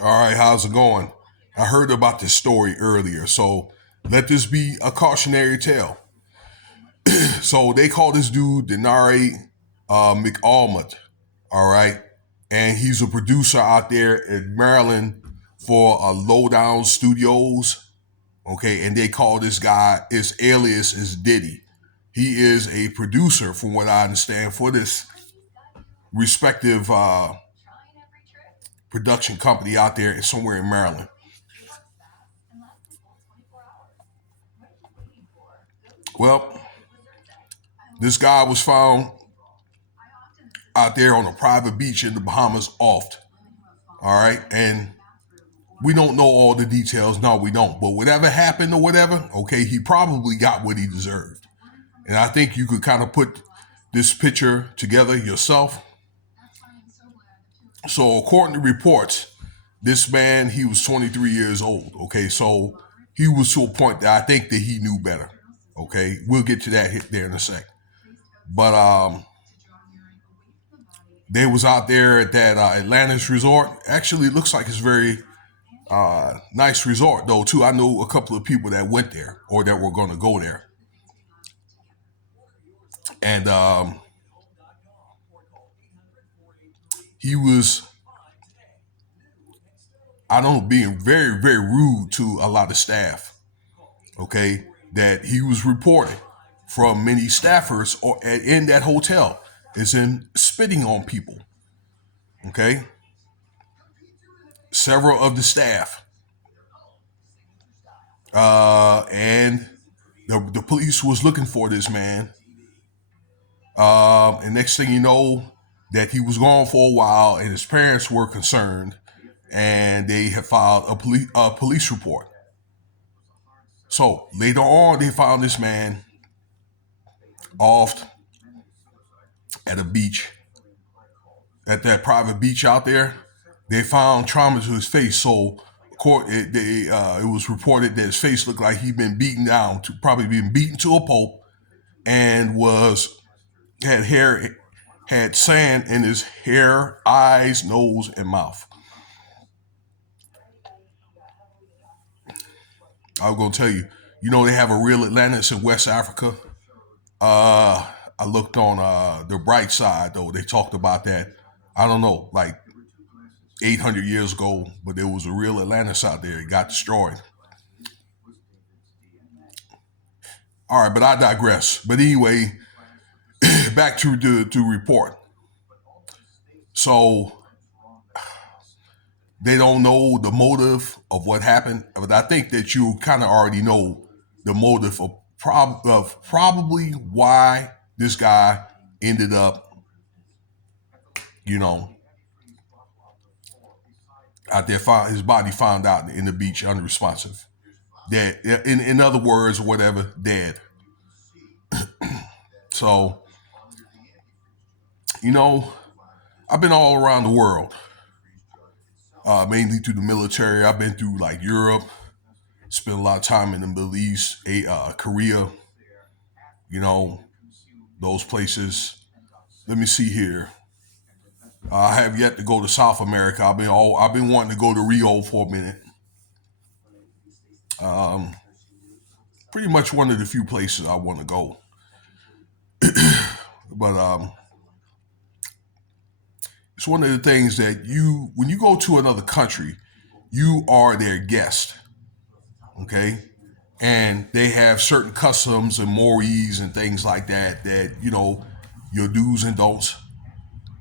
All right, how's it going? I heard about this story earlier, so let this be a cautionary tale. So they call this dude Denari McAlmont, all right? And he's a producer out there in Maryland for Lowdown Studios, okay? And they call this guy, his alias is Diddy. He is a producer, from what I understand, for this respective production company out there somewhere in Maryland. Well, this guy was found out there on a private beach in the Bahamas oft. All right. And we don't know all the details. No, we don't. But whatever happened or whatever, okay, he probably got what he deserved. And I think you could kind of put this picture together yourself. So, according to reports, this man, he was 23 years old. Okay. So, he was to a point that I think that he knew better. Okay. We'll get to that hit there in a sec. But they was out there at that Atlantis resort. Actually, it looks like it's very nice resort though too. I know a couple of people that went there or that were going to go there, and he was, I don't know, being very very rude to a lot of staff. Okay, that he was reported from many staffers or in that hotel is in spitting on people. Okay, several of the staff, and the police was looking for this man. And next thing you know, that he was gone for a while, and his parents were concerned, and they had filed a police report. So later on, they found this man off at a beach, at that private beach out there. They found trauma to his face. So it was reported that his face looked like he'd been beaten down, to probably been beaten to a pulp, and was had hair had sand in his hair, eyes, nose, and mouth. I was gonna tell you, they have a real Atlantis in West Africa. I looked on the bright side though. They talked about that. I don't know, like 800 years ago, but there was a real Atlantis out there. It got destroyed. All right, but I digress. But anyway, back to the report. So they don't know the motive of what happened, but I think that you kind of already know the motive of probably why this guy ended up, you know, out there, his body found out in the beach unresponsive, dead. In other words, whatever, dead. So, you know, I've been all around the world, mainly through the military. I've been through like Europe, spent a lot of time in the Middle East, Korea, you know, those places. Let me see here. I have yet to go to South America. I've been wanting to go to Rio for a minute. Um, Pretty much one of the few places I want to go. But it's one of the things that when you go to another country, you are their guest, okay? And they have certain customs and mores and things like that, your do's and don'ts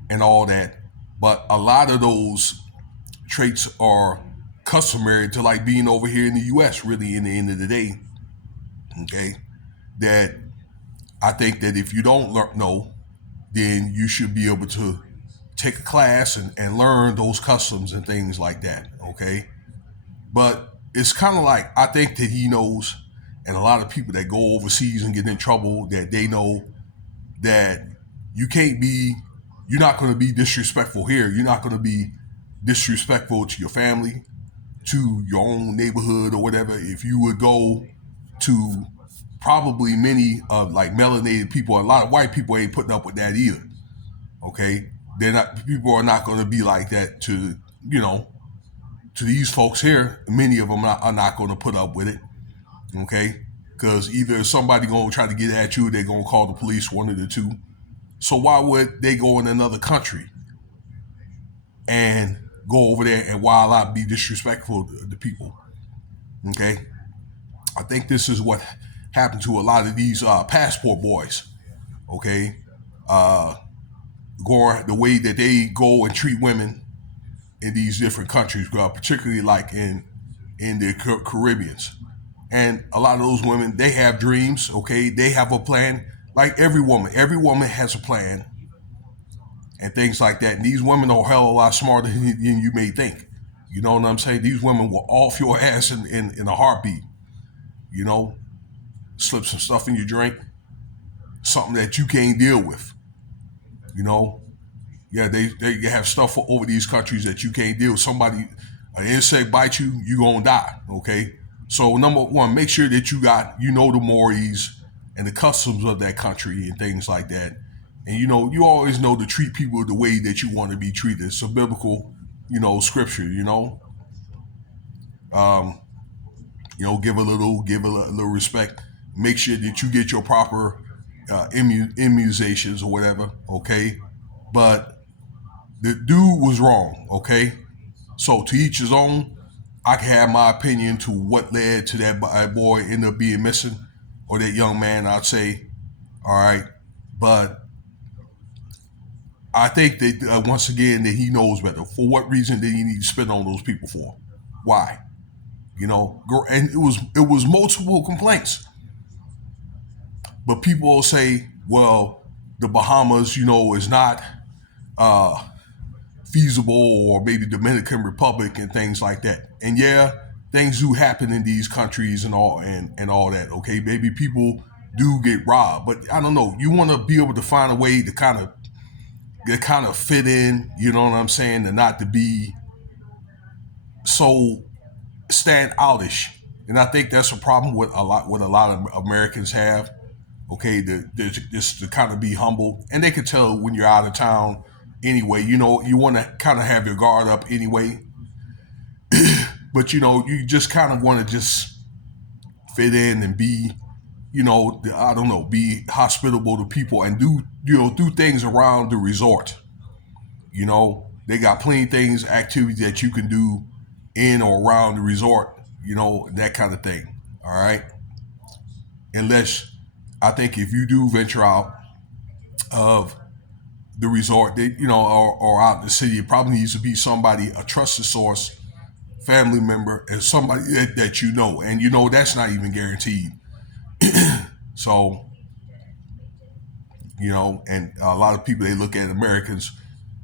and all that. But a lot of those traits are customary to like being over here in the US, really, in the end of the day, okay? That I think that if you don't know, then you should be able to take a class and learn those customs and things like that, okay? But it's kind of like, I think that he knows, and a lot of people that go overseas and get in trouble, that they know that you can't be, you're not going to be disrespectful here. You're not going to be disrespectful to your family, to your own neighborhood or whatever. If you would go to probably many of like melanated people, a lot of white people ain't putting up with that either. Okay, people are not going to be like that to to these folks here, many of them are not going to put up with it, okay? Because either somebody going to try to get at you, or they're going to call the police, one of the two. So why would they go in another country and go over there and wild out, be disrespectful to the people? Okay, I think this is what happened to a lot of these passport boys. Okay, going the way that they go and treat women in these different countries, particularly like in the Caribbeans. And a lot of those women, they have dreams. Okay, they have a plan. Like every woman has a plan and things like that. And these women are a hell of a lot smarter than you may think. You know what I'm saying? These women will off your ass in a heartbeat. You know, slip some stuff in your drink, something that you can't deal with. You know, yeah, they have stuff over these countries that you can't deal with. Somebody, an insect bite you, you gonna die. Okay, so number one, make sure that you know the mores and the customs of that country and things like that. And you always know to treat people the way that you want to be treated. It's a biblical, scripture. Um, give a little respect. Make sure that you get your proper immunizations or whatever. Okay, but the dude was wrong. Okay, so to each his own. I can have my opinion to what led to that boy end up being missing, or that young man. I'd say, all right, but I think that once again that he knows better. For what reason did he need to spit on those people for? Why? And it was multiple complaints. But people will say, well, the Bahamas, is not uh, feasible, or maybe Dominican Republic and things like that. And yeah, things do happen in these countries and all that. Okay, maybe people do get robbed, but I don't know. You want to be able to find a way to kind of fit in. You know what I'm saying? And not to be so stand outish. And I think that's a problem with a lot of Americans have. Okay, just to kind of be humble, and they can tell when you're out of town anyway. You want to kind of have your guard up anyway. But you just kind of want to just fit in and be, I don't know, be hospitable to people and do things around the resort. They got plenty of things, activities that you can do in or around the resort, that kind of thing. All right. Unless, I think if you do venture out of the resort, or out in the city, it probably needs to be somebody, a trusted source, family member, and somebody that you know. And that's not even guaranteed. So, and a lot of people, they look at Americans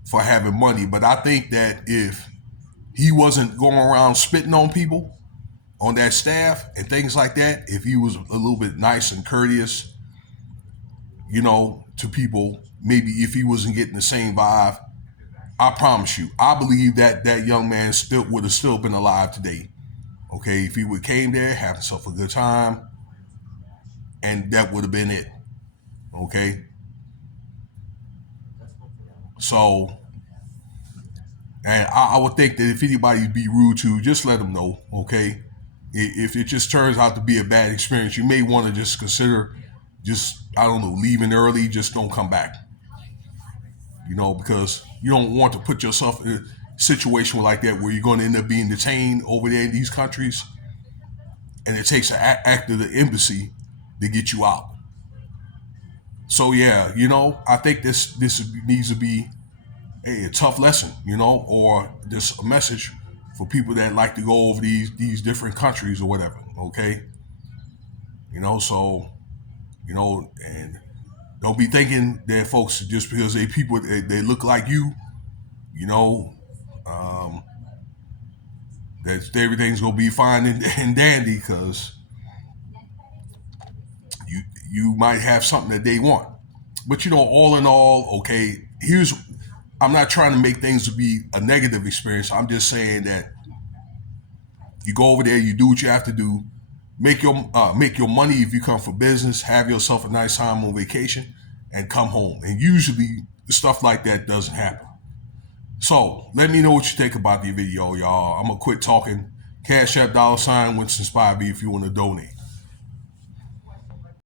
for having money. But I think that if he wasn't going around spitting on people, on that staff and things like that, if he was a little bit nice and courteous, to people, maybe if he wasn't getting the same vibe, I promise you, I believe that that young man would have still been alive today. Okay, if he would came there, have himself a good time, and that would have been it. Okay, so, and I would think that if anybody be rude to, just let them know. Okay, if it just turns out to be a bad experience, you may want to just consider, I don't know, leaving early. Just don't come back. Because you don't want to put yourself in a situation like that where you're going to end up being detained over there in these countries, and it takes an act of the embassy to get you out. So yeah, I think this needs to be a tough lesson, or just a message for people that like to go over these different countries or whatever. Okay, so and don't be thinking that folks, just because they look like you, um, that everything's gonna be fine and dandy, because you might have something that they want. But all in all, okay, I'm not trying to make things to be a negative experience. I'm just saying that you go over there, you do what you have to do, make your money if you come for business, have yourself a nice time on vacation, and come home. And usually stuff like that doesn't happen. So let me know what you think about the video, y'all. I'm gonna quit talking. Cash App $Winston Spivey if you want to donate.